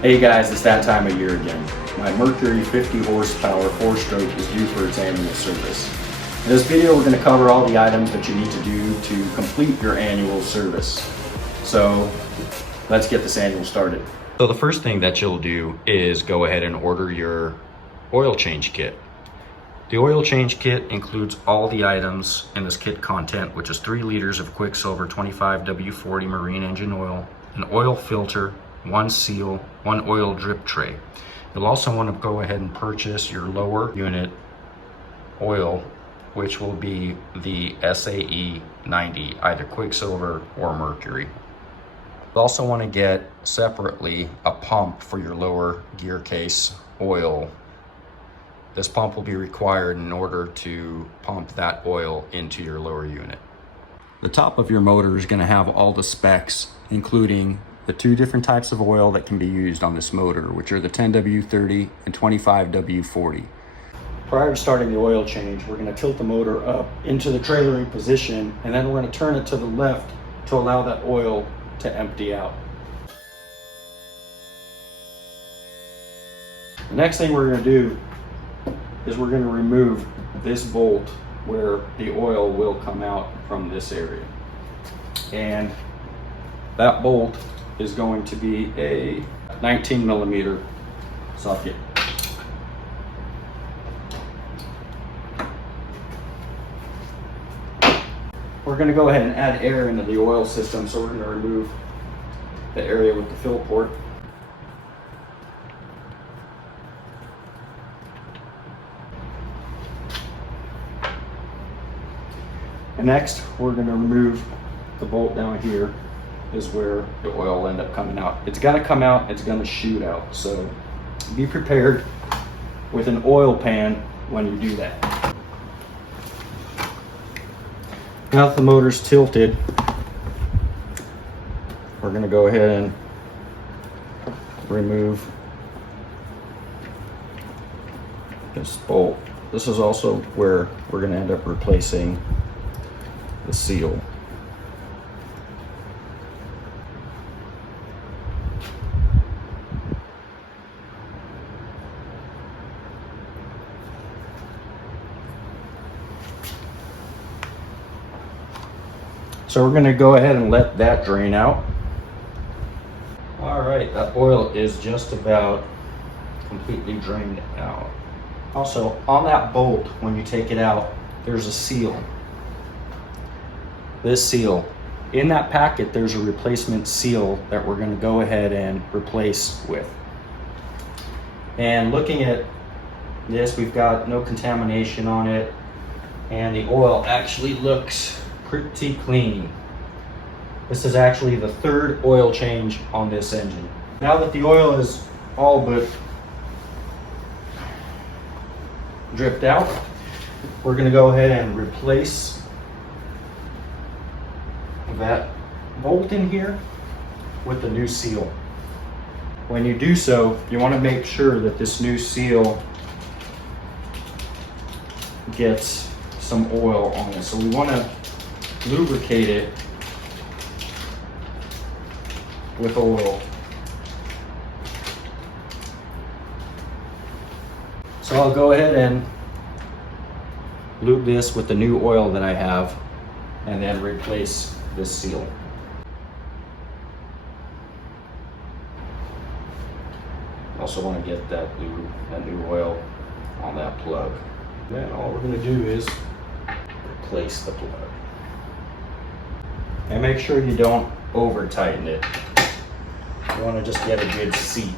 Hey guys, it's that time of year again. My Mercury 50 horsepower 4-stroke is due for its annual service. In this video, we're going to cover all the items that you need to do to complete your annual service. So let's get this annual started. So the first thing that you'll do is go ahead and order your oil change kit. The oil change kit includes all the items in this kit content, which is 3 liters of Quicksilver 25W40 marine engine oil, an oil filter, 1 seal, 1 oil drip tray. You'll also want to go ahead and purchase your lower unit oil, which will be the SAE 90, either Quicksilver or Mercury. You'll also want to get separately a pump for your lower gear case oil. This pump will be required in order to pump that oil into your lower unit. The top of your motor is going to have all the specs, including the 2 different types of oil that can be used on this motor, which are the 10W30 and 25W40. Prior to starting the oil change, we're going to tilt the motor up into the trailering position, and then we're going to turn it to the left to allow that oil to empty out. The next thing we're going to do is we're going to remove this bolt where the oil will come out from this area. And that bolt is going to be a 19 millimeter socket. We're going to go ahead and add air into the oil system, so we're going to remove the area with the fill port. And next, we're going to remove the bolt down here, is where the oil will end up coming out. It's going to come out, it's going to shoot out. So be prepared with an oil pan when you do that. Now that the motor's tilted, we're going to go ahead and remove this bolt. This is also where we're going to end up replacing the seal. So we're going to go ahead and let that drain out. All right, that oil is just about completely drained out. Also, on that bolt, when you take it out, there's a seal. This seal. In that packet, there's a replacement seal that we're going to go ahead and replace with. And looking at this, we've got no contamination on it, and the oil actually looks pretty clean. This is actually the 3rd oil change on this engine. Now that the oil is all but dripped out, we're going to go ahead and replace that bolt in here with the new seal. When you do so, you want to make sure that this new seal gets some oil on it. So we want to lubricate it with oil. So I'll go ahead and lube this with the new oil that I have, and then replace this seal. Also want to get that new oil on that plug. Then all we're going to do is replace the plug. And make sure you don't over tighten it. You want to just get a good seat.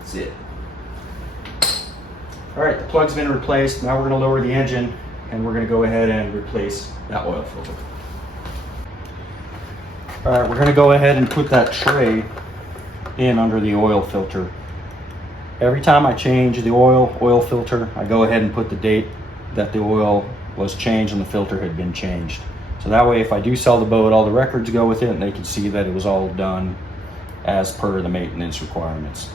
That's it. All right, the plug's been replaced. Now we're going to lower the engine, and we're going to go ahead and replace that oil filter. All right, we're going to go ahead and put that tray in under the oil filter. Every time I change the oil filter, I go ahead and put the date that the oil was changed and the filter had been changed. So that way, if I do sell the boat, all the records go with it, and they can see that it was all done as per the maintenance requirements.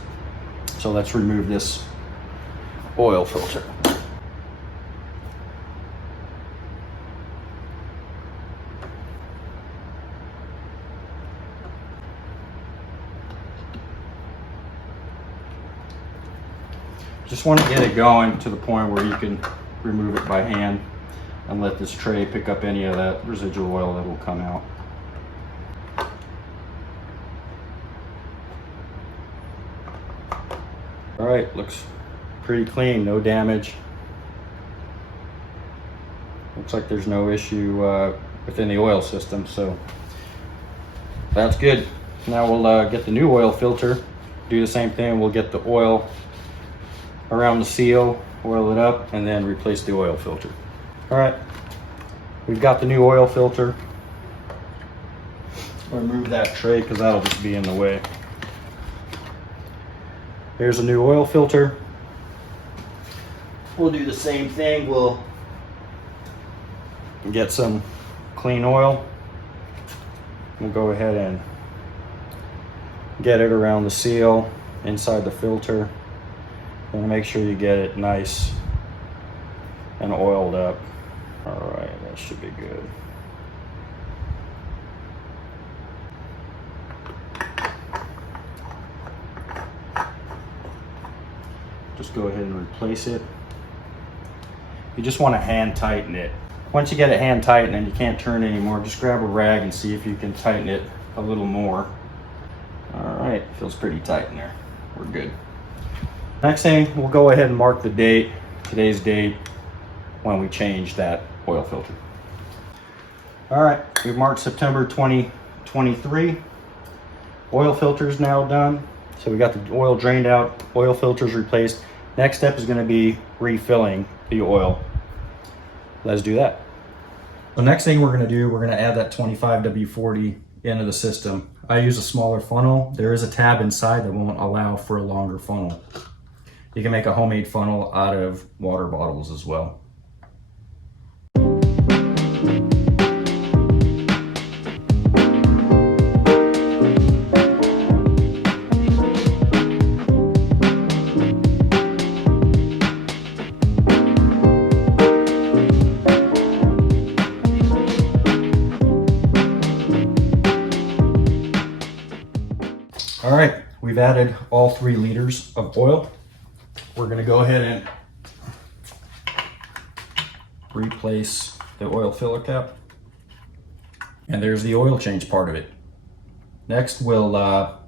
So let's remove this oil filter. Just want to get it going to the point where you can remove it by hand and let this tray pick up any of that residual oil that will come out. All right, looks pretty clean, no damage. Looks like there's no issue within the oil system, so that's good. Now we'll get the new oil filter, do the same thing. We'll get the oil around the seal, oil it up, and then replace the oil filter. All right, we've got the new oil filter. I'll remove that tray because that'll just be in the way. Here's a new oil filter. We'll do the same thing. We'll get some clean oil. We'll go ahead and get it around the seal, inside the filter. And make sure you get it nice and oiled up. All right, that should be good. Just go ahead and replace it. You just want to hand tighten it. Once you get it hand tightened and you can't turn anymore, just grab a rag and see if you can tighten it a little more. All right, feels pretty tight in there. We're good. Next thing, we'll go ahead and mark the date, today's date, when we change that oil filter. All right, we've marked September 2023. Oil filter is now done. So we got the oil drained out, oil filters replaced. Next step is going to be refilling the oil. Let's do that. The next thing we're going to do, we're going to add that 25W40 into the system. I use a smaller funnel. There is a tab inside that won't allow for a longer funnel. You can make a homemade funnel out of water bottles as well. All right, we've added all 3 liters of oil. We're gonna go ahead and replace the oil filler cap. And there's the oil change part of it. Next, we'll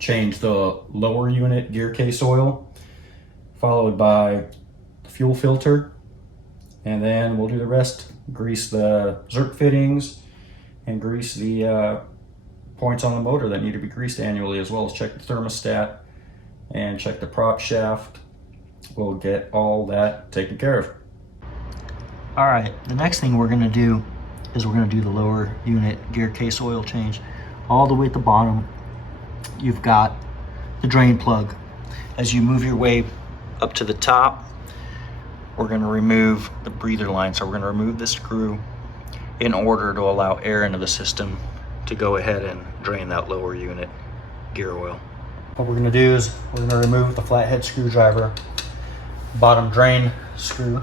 change the lower unit gear case oil, followed by the fuel filter. And then we'll do the rest, grease the Zerk fittings and grease the points on the motor that need to be greased annually, as well as check the thermostat and check the prop shaft. We'll get all that taken care of. All right, the next thing we're gonna do is we're gonna do the lower unit gear case oil change. All the way at the bottom, you've got the drain plug. As you move your way up to the top, we're gonna remove the breather line. So we're gonna remove the screw in order to allow air into the system to go ahead and drain that lower unit gear oil. What we're gonna do is we're gonna remove the flathead screwdriver, bottom drain screw.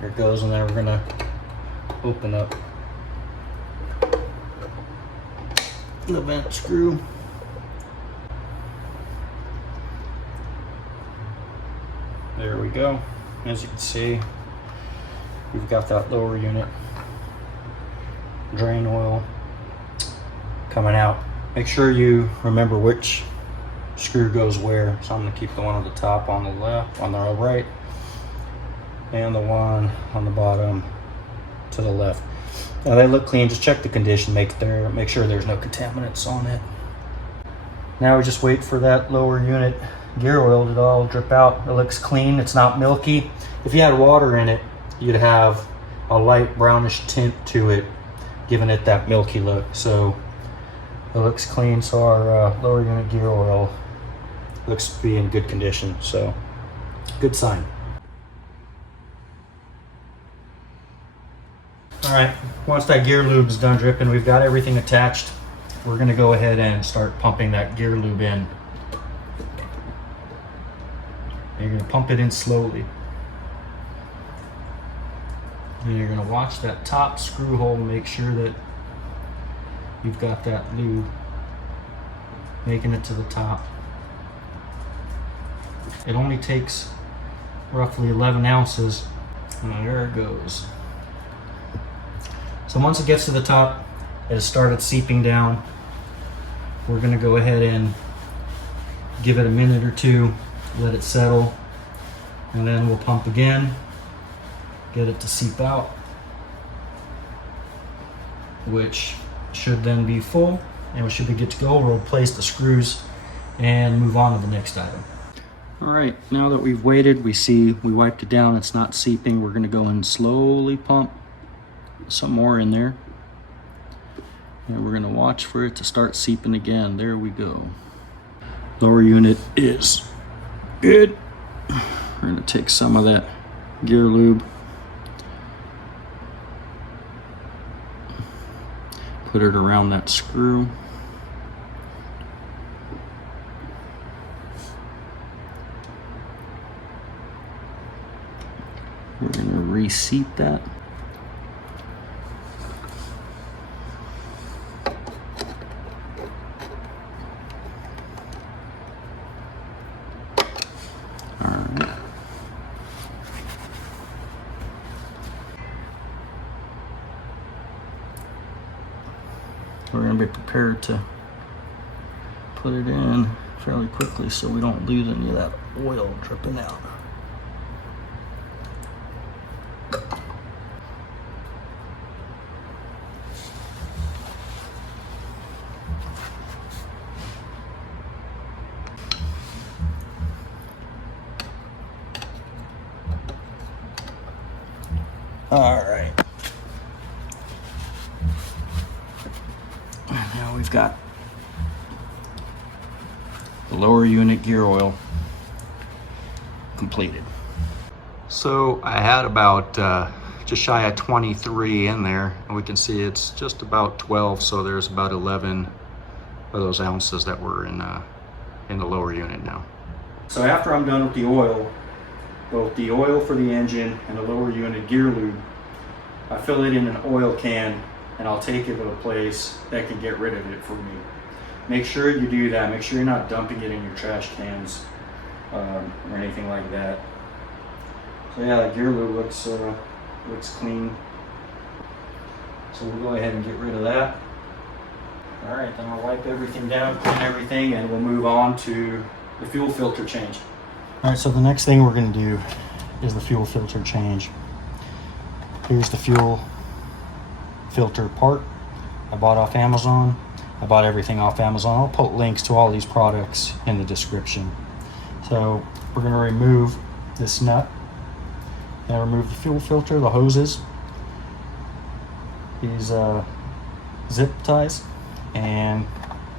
There it goes, and then we're gonna open up the vent screw. There we go. As you can see, we've got that lower unit drain oil coming out. Make sure you remember which screw goes where. So I'm gonna keep the one on the top on the left, on the right, and the one on the bottom to the left. Now they look clean, just check the condition, make sure there's no contaminants on it. Now we just wait for that lower unit gear oil to all drip out. It looks clean, it's not milky. If you had water in it, you'd have a light brownish tint to it, giving it that milky look. So it looks clean. So our lower unit gear oil looks to be in good condition. So good sign. All right, once that gear lube is done dripping, we've got everything attached. We're gonna go ahead and start pumping that gear lube in. You're gonna pump it in slowly. And you're gonna watch that top screw hole, make sure that you've got that lube making it to the top. It only takes roughly 11 ounces, and there it goes. So once it gets to the top, it has started seeping down. We're gonna go ahead and give it a minute or two, let it settle, and then we'll pump again, get it to seep out, which should then be full, and we should be good to go. We'll replace the screws and move on to the next item. All right, now that we've waited, we wiped it down, it's not seeping. We're gonna go and slowly pump some more in there. And we're gonna watch for it to start seeping again. There we go. Lower unit is good. We're gonna take some of that gear lube, put it around that screw. We're gonna reseat that. All right. We're gonna be prepared to put it in fairly quickly so we don't lose any of that oil dripping out. All right. Now we've got the lower unit gear oil completed. So I had about just shy of 23 in there, and we can see it's just about 12, so there's about 11 of those ounces that were in the lower unit now. So after I'm done with the oil, both the oil for the engine and the lower unit gear lube, I fill it in an oil can and I'll take it to a place that can get rid of it for me. Make sure you do that. Make sure you're not dumping it in your trash cans or anything like that. So yeah, the gear lube looks clean. So we'll go ahead and get rid of that. All right, then I'll wipe everything down, clean everything, and we'll move on to the fuel filter change. All right, so the next thing we're gonna do is the fuel filter change. Here's the fuel filter part I bought off Amazon. I bought everything off Amazon. I'll put links to all these products in the description. So we're gonna remove this nut and remove the fuel filter, the hoses, these zip ties, and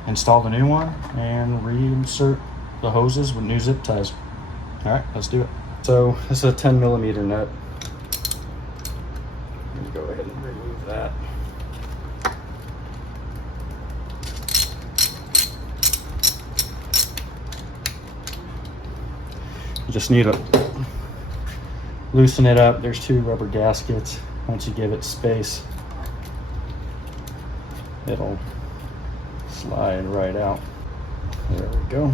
install the new one and reinsert the hoses with new zip ties. All right, let's do it. So this is a 10mm nut. I'm gonna go ahead and remove that. You just need to loosen it up. There's 2 rubber gaskets. Once you give it space, it'll slide right out. There we go.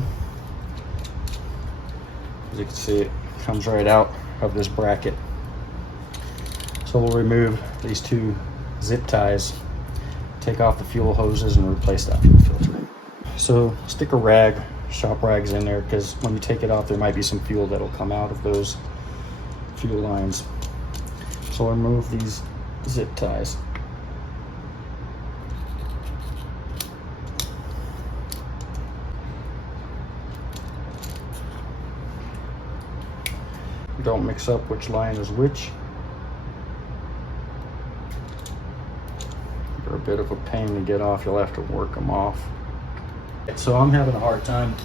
As you can see, it comes right out of this bracket. So we'll remove these 2 zip ties, take off the fuel hoses, and replace that fuel filter. So stick a rag, shop rags in there, because when you take it off, there might be some fuel that'll come out of those fuel lines. So we'll remove these zip ties. Don't mix up which line is which. They're a bit of a pain to get off. You'll have to work them off. So I'm having a hard time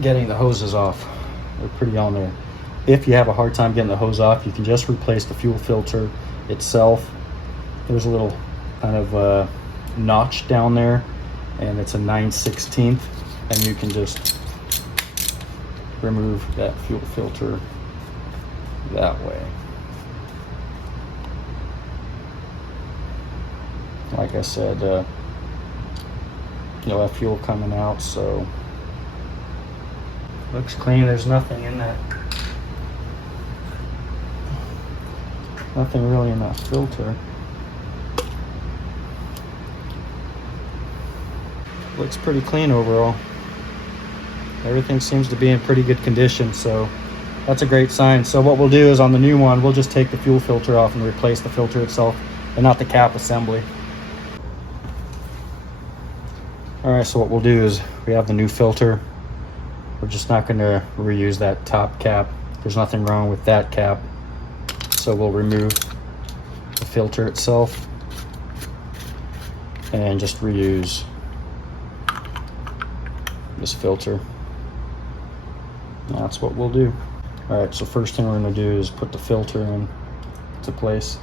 getting the hoses off. They're pretty on there. If you have a hard time getting the hose off, you can just replace the fuel filter itself. There's a little kind of notch down there, and it's a 9/16, and you can just remove that fuel filter that way. Like I said, you'll have fuel coming out, so looks clean. There's nothing in that, nothing really in that filter. Looks pretty clean overall. Everything seems to be in pretty good condition, so that's a great sign. So what we'll do is on the new one, we'll just take the fuel filter off and replace the filter itself and not the cap assembly. All right, so what we'll do is we have the new filter. We're just not going to reuse that top cap. There's nothing wrong with that cap. So we'll remove the filter itself and just reuse this filter. That's what we'll do. All right, so first thing we're going to do is put the filter into place,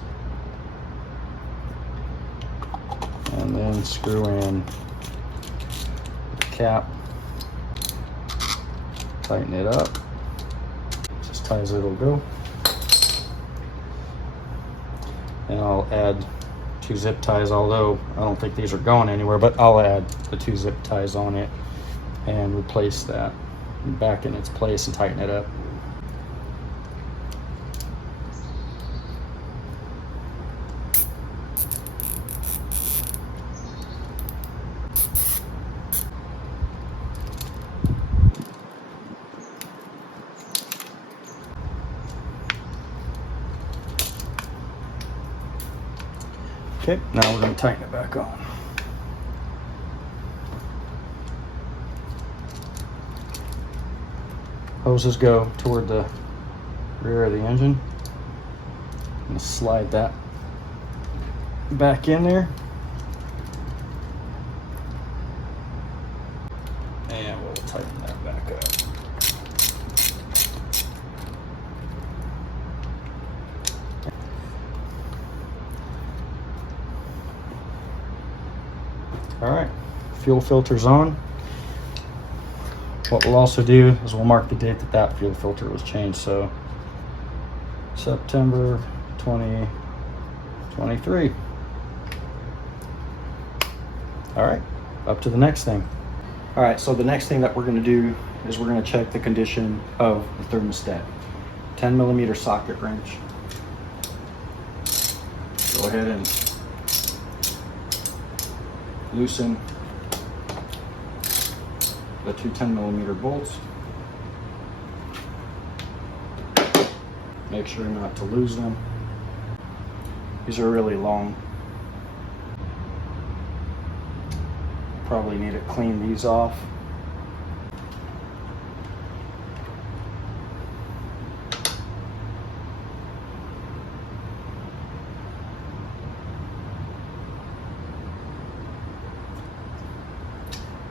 and then screw in the cap, tighten it up, just tight as it'll go. And I'll add 2 zip ties, although I don't think these are going anywhere, but I'll add the 2 zip ties on it and replace that back in its place and tighten it up. Okay, now we're going to tighten it back on. Hoses go toward the rear of the engine. I'm going to slide that back in there. And we'll tighten that back up. All right, fuel filter's on. What we'll also do is we'll mark the date that that fuel filter was changed. So September 2023. All right, up to the next thing. All right, so the next thing that we're going to do is we're going to check the condition of the thermostat. 10mm socket wrench. Go ahead and loosen the 2 10mm bolts. Make sure not to lose them. These are really long. Probably need to clean these off.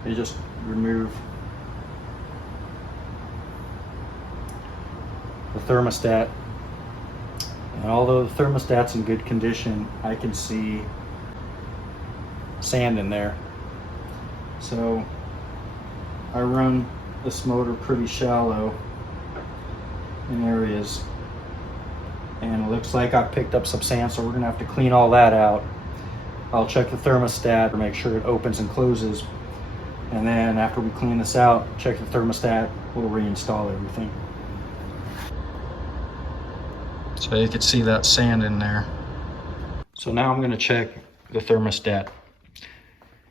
You just remove the thermostat, and although the thermostat's in good condition, I can see sand in there. So I run this motor pretty shallow in areas, and it looks like I've picked up some sand, so we're gonna have to clean all that out. I'll check the thermostat to make sure it opens and closes. And then after we clean this out, check the thermostat, we'll reinstall everything. So you can see that sand in there. So now I'm going to check the thermostat.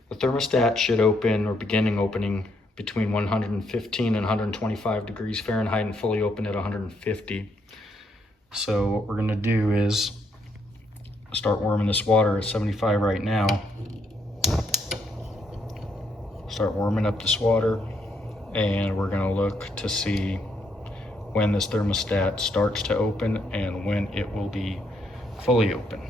The thermostat should open or beginning opening between 115 and 125 degrees Fahrenheit and fully open at 150. So what we're going to do is start warming this water at 75 right now. Start warming up this water, and we're going to look to see when this thermostat starts to open and when it will be fully open.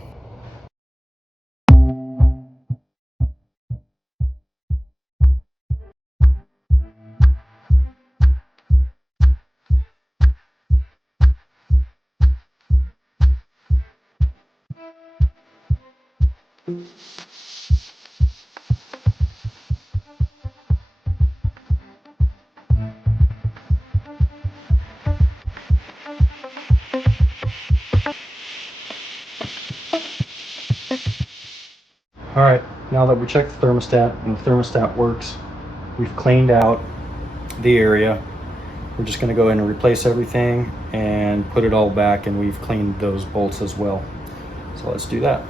All right, Now that we checked the thermostat and the thermostat works, we've cleaned out the area. We're just going to go in and replace everything and put it all back, and we've cleaned those bolts as well. So let's do that.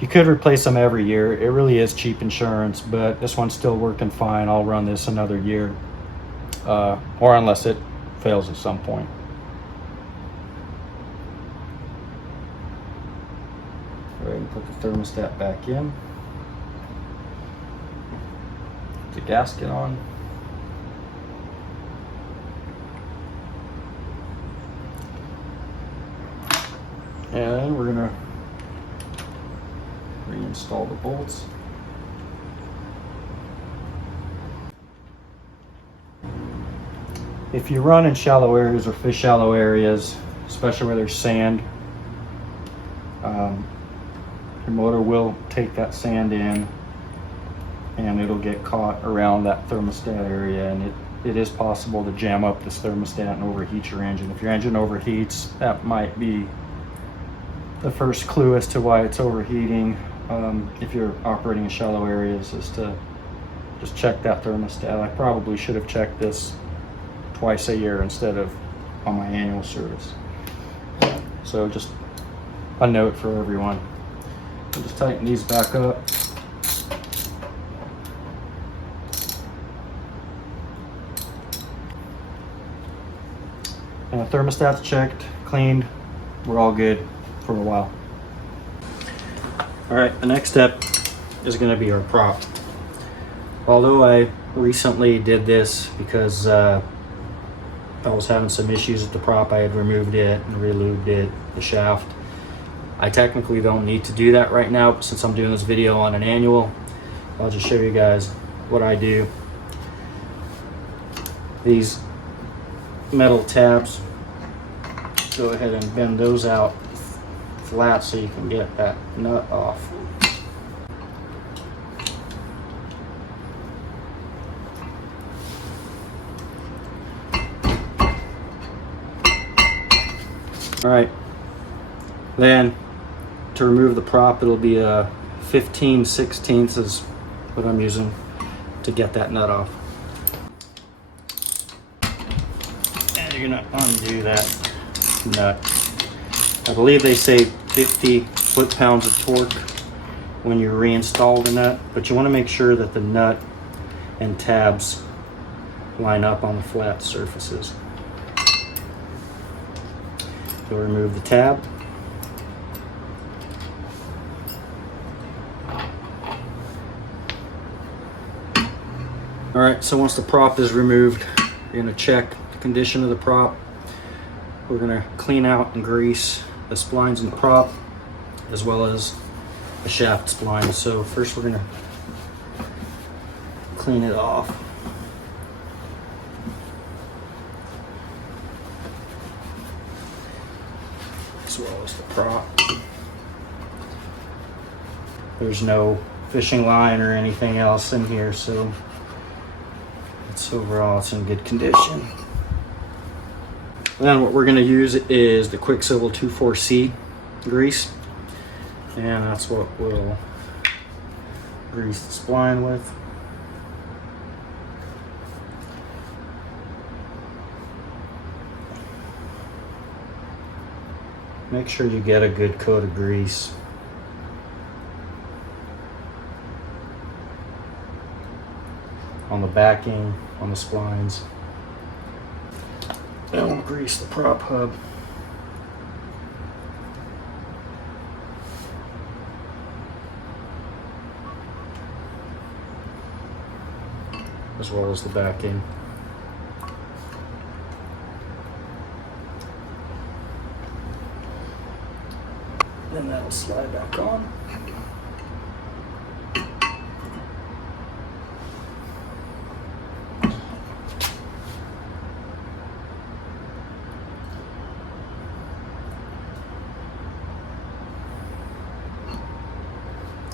You could replace them every year. It really is cheap insurance, but this one's still working fine. I'll run this another year, or unless it fails at some point. Go ahead and put the thermostat back in. Put the gasket on. And we're gonna reinstall the bolts. If you run in shallow areas or fish shallow areas, especially where there's sand, your motor will take that sand in and it'll get caught around that thermostat area, and it is possible to jam up this thermostat and overheat your engine. If your engine overheats, that might be the first clue as to why it's overheating. If you're operating in shallow areas, is to just check that thermostat. I probably should have checked this twice a year instead of on my annual service. So just a note for everyone. I'll just tighten these back up. And the thermostat's checked, cleaned. We're all good for a while. All right, the next step is going to be our prop. Although I recently did this because I was having some issues with the prop, I had removed it and re-lubed it, the shaft. I technically don't need to do that right now, but since I'm doing this video on an annual, I'll just show you guys what I do. These metal tabs, go ahead and bend those out flat so you can get that nut off. All right, then to remove the prop, it'll be a 15/16 is what I'm using to get that nut off. And you're gonna undo that nut. I believe they say 50 foot-pounds of torque when you reinstall the nut, but you want to make sure that the nut and tabs line up on the flat surfaces. You'll remove the tab. All right, so once the prop is removed, you're gonna check the condition of the prop. We're gonna clean out and grease the splines in the prop, as well as the shaft spline. So first we're gonna clean it off. As well as the prop. There's no fishing line or anything else in here, so overall it's in good condition. Then what we're going to use is the Quicksilver 24C grease, and that's what we'll grease the spline with. Make sure you get a good coat of grease. On the backing, on the splines. Then we'll grease the prop hub. As well as the backing. Then that'll slide back on.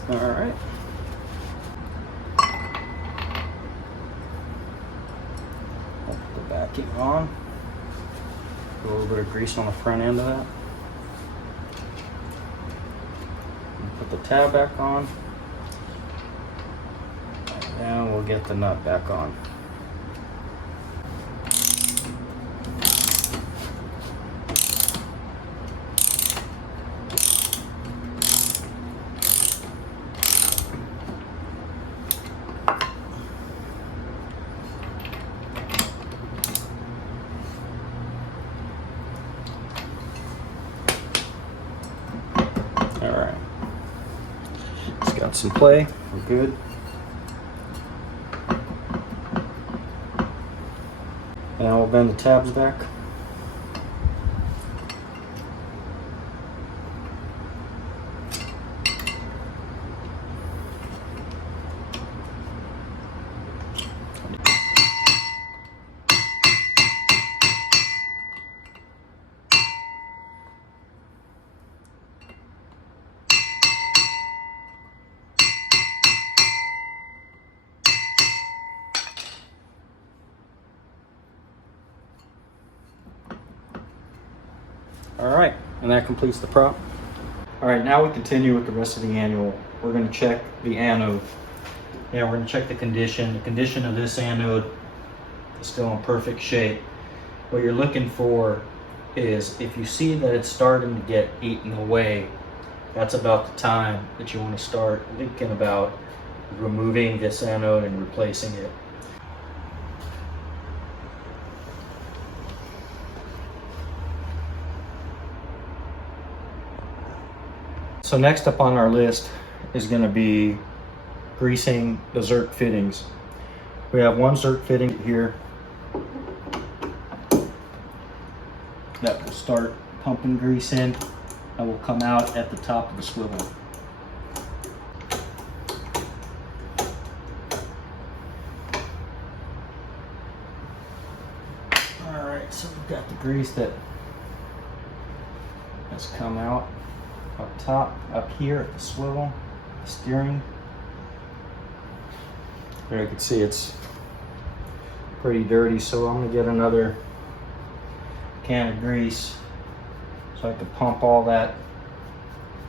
All right. I'll put the backing on. Put a little bit of grease on the front end of that. tab back on. And we'll get the nut back on. Alright. It's got some play. We're good. Now we'll bend the tabs back. Alright, and that completes the prop. Alright, now we continue with the rest of the annual. We're going to check the anode. Yeah, we're going to check the condition. The condition of this anode is still in perfect shape. What you're looking for is, if you see that it's starting to get eaten away, that's about the time that you want to start thinking about removing this anode and replacing it. So next up on our list is going to be greasing the Zerk fittings. We have one Zerk fitting here that will start pumping grease in and will come out at the top of the swivel. Alright, so we've got the grease that has come out up top, up here at the swivel, the steering. There you can see it's pretty dirty, so I'm going to get another can of grease so I can pump all that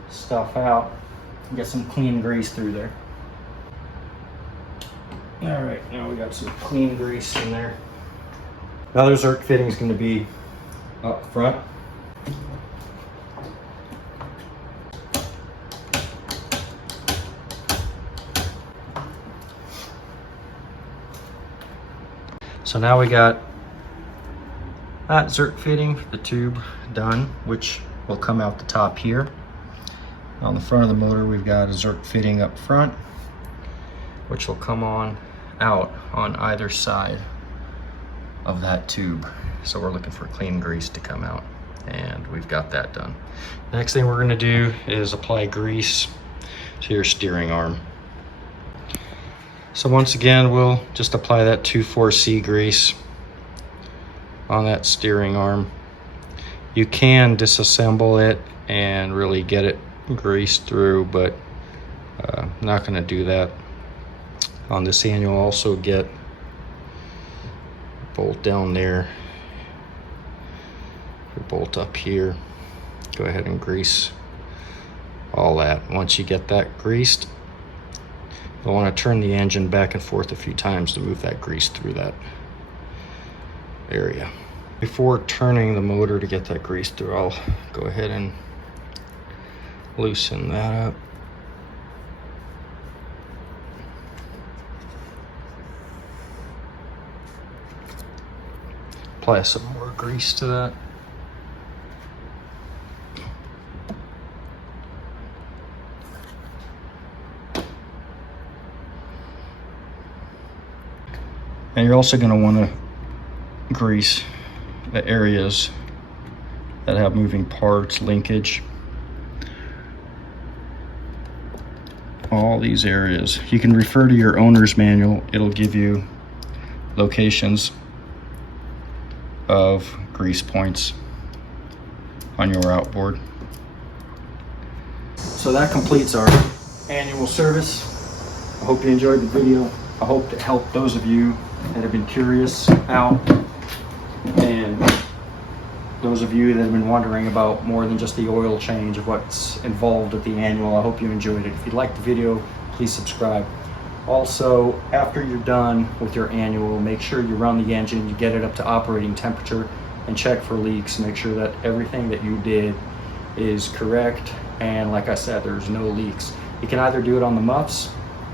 stuff out and get some clean grease through there. Alright, now we got some clean grease in there. The other Zerk fitting is going to be up front. So now we got that Zerk fitting, the tube done, which will come out the top here. On the front of the motor, we've got a Zerk fitting up front, which will come on out on either side of that tube. So we're looking for clean grease to come out, and we've got that done. Next thing we're gonna do is apply grease to your steering arm. So once again, we'll just apply that 2,4-C grease on that steering arm. You can disassemble it and really get it greased through, but I'm not gonna do that. On this end, you'll also get a bolt down there, your bolt up here. Go ahead and grease all that. Once you get that greased, you'll want to turn the engine back and forth a few times to move that grease through that area. Before turning the motor to get that grease through, I'll go ahead and loosen that up. Apply some more grease to that. And you're also going to want to grease the areas that have moving parts, linkage. All these areas. You can refer to your owner's manual. It'll give you locations of grease points on your outboard. So that completes our annual service. I hope you enjoyed the video. I hope to help those of you that have been curious out and those of you that have been wondering about more than just the oil change of what's involved with the annual, I hope you enjoyed it. If you liked the video, please subscribe. Also, after you're done with your annual, make sure you run the engine, you get it up to operating temperature, and check for leaks. Make sure that everything that you did is correct, and like I said, there's no leaks. You can either do it on the muffs,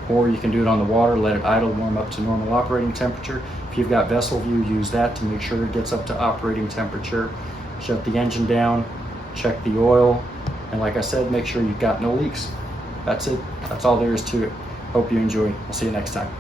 or you can do it on the water, let it idle, warm up to normal operating temperature. If you've got vessel view, use that to make sure it gets up to operating temperature. Shut the engine down, check the oil, and like I said, make sure you've got no leaks. That's it. That's all there is to it. Hope you enjoy. I'll see you next time.